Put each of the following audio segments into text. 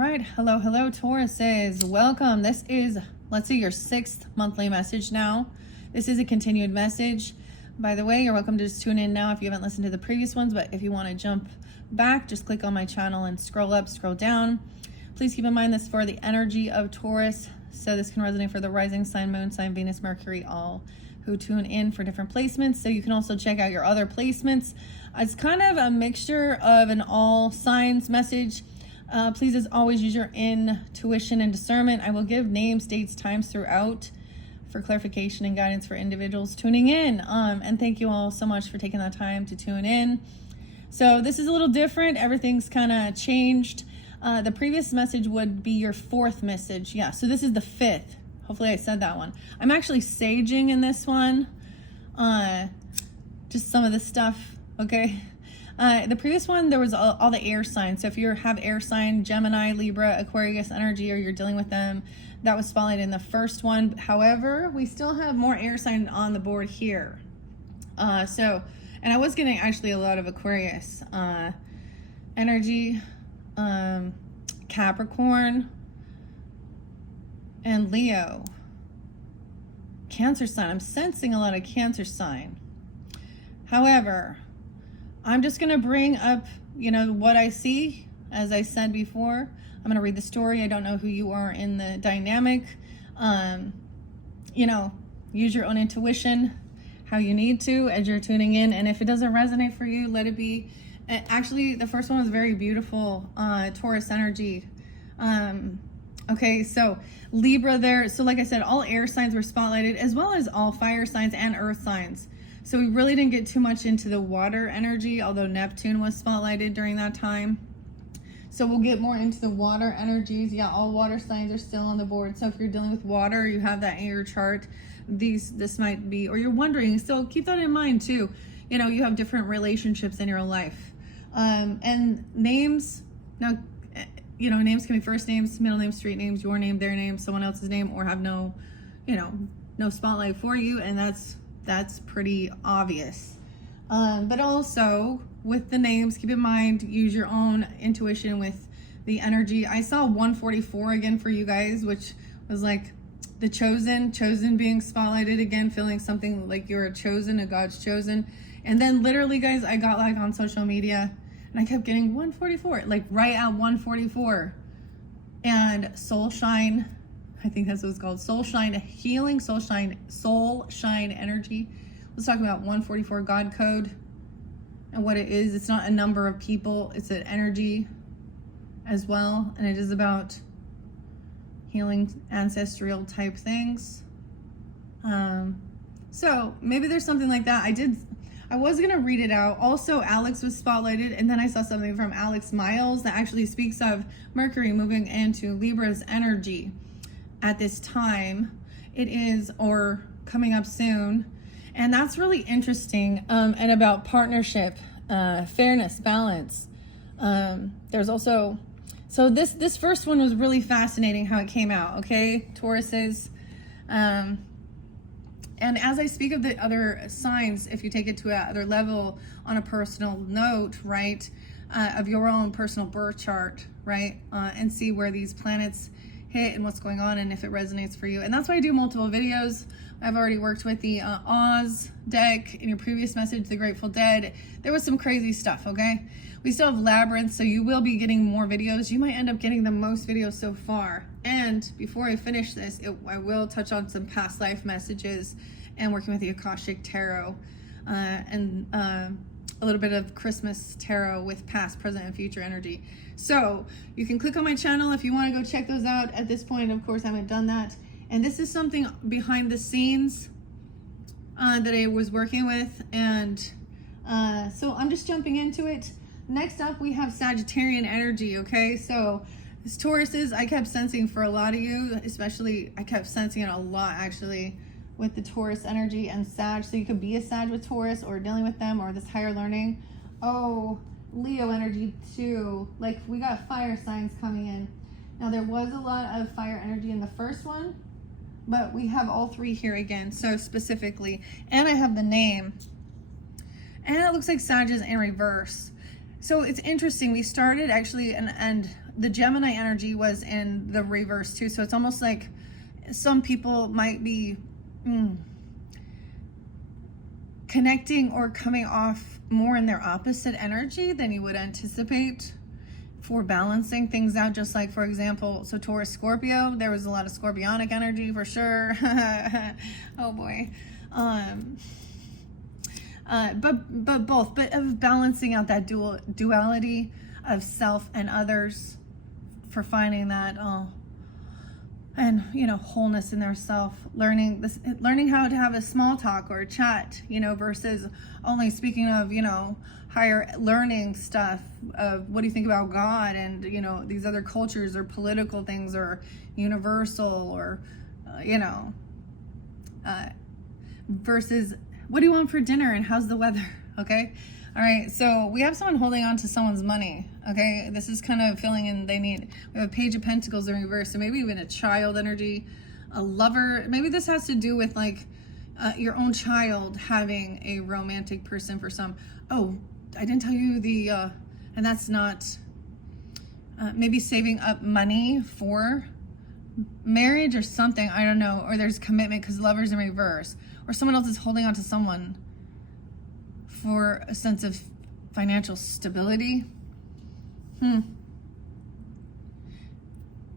right. Hello, Tauruses. Welcome. This is, let's see, your 6th monthly message now. This is a continued message. By the way, you're welcome to just tune in now if you haven't listened to the previous ones, but if you want to jump back, just click on my channel and scroll up, scroll down. Please keep in mind this for the energy of Taurus. So this can resonate for the rising sign, moon sign, Venus, Mercury, all who tune in for different placements. So you can also check out your other placements. It's kind of a mixture of an all signs message. Please, as always, use your intuition and discernment. I will give names, dates, times throughout for clarification and guidance for individuals tuning in. And thank you all so much for taking that time to tune in. So this is a little different. Everything's kind of changed. The previous message would be your 4th message. Yeah, so this is the 5th. Hopefully I said that one. I'm actually saging in this one. Just some of the stuff, okay? The previous one, there was all the air signs. So if you have air sign, Gemini, Libra, Aquarius energy, or you're dealing with them, that was spotlighted in the first one. However, we still have more air sign on the board here. And I was getting actually a lot of Aquarius energy, Capricorn, and Leo. Cancer sign. I'm sensing a lot of Cancer sign. However, I'm just going to bring up, what I see. As I said before, I'm going to read the story. I don't know who you are in the dynamic. Use your own intuition how you need to as you're tuning in. And if it doesn't resonate for you, let it be. Actually, the first one was very beautiful, Taurus energy. Okay, so Libra there. So like I said, all air signs were spotlighted, as well as all fire signs and earth signs. So we really didn't get too much into the water energy, although Neptune was spotlighted during that time. So we'll get more into the water energies. Yeah, all water signs are still on the board. So if you're dealing with water, you have that in your chart, this might be, or you're wondering, so keep that in mind too. You have different relationships in your life. And names, now, names can be first names, middle names, street names, your name, their name, someone else's name, or have no spotlight for you. And that's pretty obvious. But also with the names, keep in mind, use your own intuition with the energy. I saw 144 again for you guys, which was like the chosen being spotlighted again, feeling something like you're a chosen, a God's chosen. And then literally, guys, I got like on social media and I kept getting 144, like right at 144. And soul shine, I think that's what it's called. Soul shine, healing, soul shine energy. Let's talk about 144 God code and what it is. It's not a number of people, it's an energy as well. And it is about healing ancestral type things. So maybe there's something like that. I was going to read it out. Also, Alex was spotlighted, and then I saw something from Alex Miles that actually speaks of Mercury moving into Libra's energy at this time. It is, or coming up soon. And that's really interesting. And about partnership, fairness, balance. There's also, so this first one was really fascinating how it came out. Okay, Tauruses. And as I speak of the other signs, if you take it to another level on a personal note, right, of your own personal birth chart, right, and see where these planets hit and what's going on and if it resonates for you. And that's why I do multiple videos. I've already worked with the Oz deck in your previous message, the Grateful Dead. There was some crazy stuff, okay? We still have Labyrinth, so you will be getting more videos. You might end up getting the most videos so far. And before I finish this, I will touch on some past life messages and working with the Akashic Tarot and a little bit of Christmas Tarot with past, present, and future energy. So you can click on my channel if you want to go check those out. At this point, of course, I haven't done that. And this is something behind the scenes that I was working with. And so I'm just jumping into it. Next up, we have Sagittarian energy, okay? So this Tauruses, I kept sensing for a lot of you, especially, I kept sensing it a lot, actually, with the Taurus energy and Sag. So you could be a Sag with Taurus or dealing with them or this higher learning. Oh, Leo energy too. Like, we got fire signs coming in. Now, there was a lot of fire energy in the first one, but we have all 3 here again, so specifically. And I have the name. And it looks like Sag is in reverse. So it's interesting. We started actually, and the Gemini energy was in the reverse too. So it's almost like some people might be connecting or coming off more in their opposite energy than you would anticipate for balancing things out. Just like, for example, so Taurus, Scorpio, there was a lot of scorpionic energy for sure. Oh boy. But of balancing out that duality of self and others, for finding that and wholeness in their self, learning how to have a small talk or a chat, versus only speaking of higher learning stuff of what do you think about God and these other cultures or political things or universal or versus what do you want for dinner and how's the weather? Okay. All right. So we have someone holding on to someone's money. Okay. This is kind of feeling we have a Page of Pentacles in reverse. So maybe even a child energy, a lover. Maybe this has to do with like your own child having a romantic person for some. Oh, I didn't tell you and that's not, maybe saving up money for marriage or something. I don't know. Or there's commitment because lover's in reverse. Or someone else is holding on to someone for a sense of financial stability.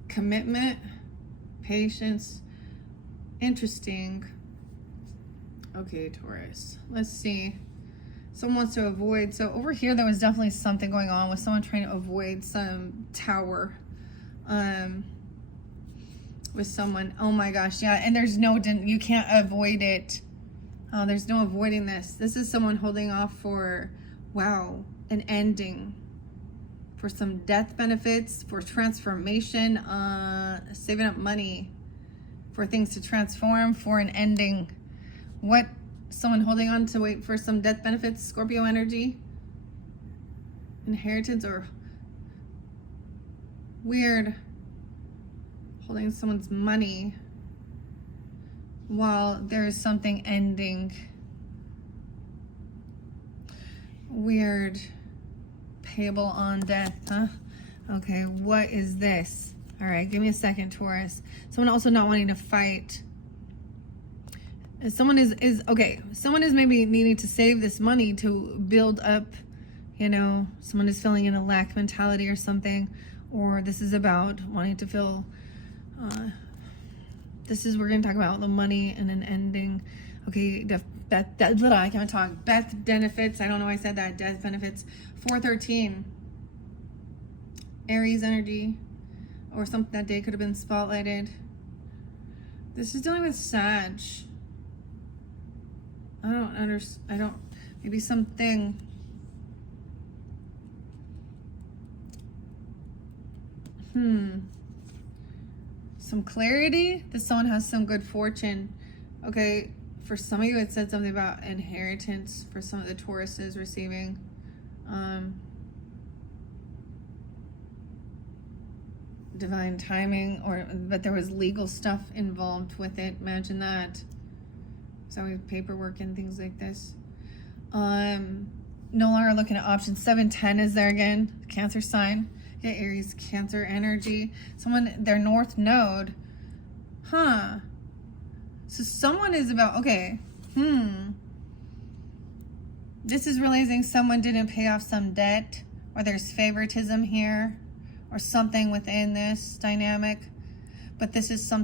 Commitment, patience. Interesting. Okay, Taurus. Let's see. Someone wants to avoid. So over here, there was definitely something going on with someone trying to avoid some tower. With someone. Oh my gosh, yeah. And there's you can't avoid it. There's no avoiding this. This is someone holding off for, wow, an ending, for some death benefits, for transformation, saving up money for things to transform, for an ending. What? Someone holding on to wait for some death benefits, Scorpio energy, inheritance, or weird. Holding someone's money while there's something ending. Weird. Payable on death, huh? Okay, what is this? All right, give me a second, Taurus. Someone also not wanting to fight. Someone is someone is maybe needing to save this money to build up, someone is feeling in a lack mentality or something, or this is about wanting to feel we're going to talk about the money and an ending. Okay, I can't talk. Death benefits. I don't know why I said that. Death benefits. 413. Aries energy. Or something that day could have been spotlighted. This is dealing with Sag. Maybe something. Some clarity that someone has some good fortune. Okay, for some of you it said something about inheritance for some of the Tauruses receiving. Divine timing, but there was legal stuff involved with it. Imagine that. So we have paperwork and things like this. No longer looking at options. 710 is there again. Cancer sign. Yeah, Aries, Cancer energy. Someone, their North Node. So someone is about, okay. This is realizing someone didn't pay off some debt, or there's favoritism here, or something within this dynamic. But this is something